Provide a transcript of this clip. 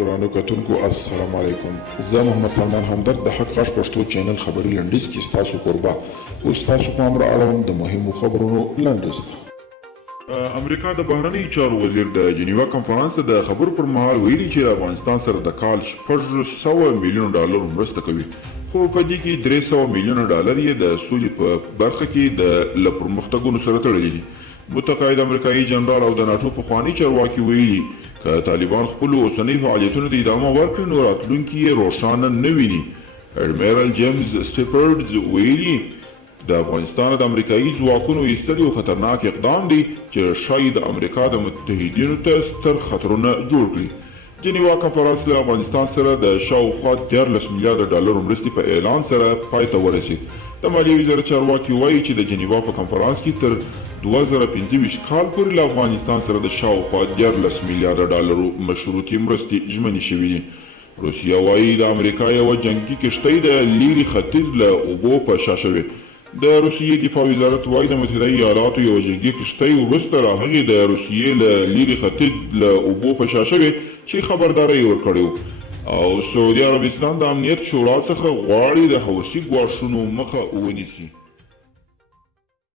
ګرانو کتونکو السلام علیکم. زه محمد سلمان همدرد د حق غږ پښتو چینل خبري لنډیز کې ستاسو قربا اوس تاسو په امر اړوند د مهمو خبرونو لنډیز. امریکا د بهرنیو چارو وزیر د جنیوا کنفرانس د خبرو پر مهال ویلي چې افغانستان سره د کال $600 میلیون مرسته کوي، خو په دې کې $300 میلیون یې د سولې په برخه کې د پرمختګونو سره تړلي دي. متقاعد امریکایي جنرال او د ناټو پخواني چارواکي ویلي که طالبان خپلو اوسنۍ فعالیتونو ته ادامه ورکړي نو راتلونکي یې روښانه نه ویني. اډمیرال جیمز سټیفورډز ویلي د افغانستان د امریکایي ځواکونو ایستل یو خطرناک اقدام دی چې ښایي د امریکا د متحدینو ته ستر خطرونه جوړ کړي. جنیوا کنفرانس له افغانستان سره د شاوخوا $13 میلیارډ مرستې په اعلان سره پای ته ورسید. د مالیې وزارت چارواکي وایي چې د جنیوا په کنفرانس کې تر 2025 کال پورې له افغانستان سره د شاوخوا $13 میلیارډ مشروطې مرستې ژمنې شوې دي. روسیه وایي د امریکا یوه جنګي کښتۍ د لیرې ختیځ له اوبو په شا شوې. د روسیې دفاع وزارت وایي د متحده ایالاتو یوه جنګي کښتۍ وروسته را هغې د روسیې له لیرې ختیځ له اوبو په شا شوې چې خبرداری یې ورکړې وه. او سعودي عربستان د امنیت شورا څخه غواړي د حوثي ګواښونو مخه ونیسي.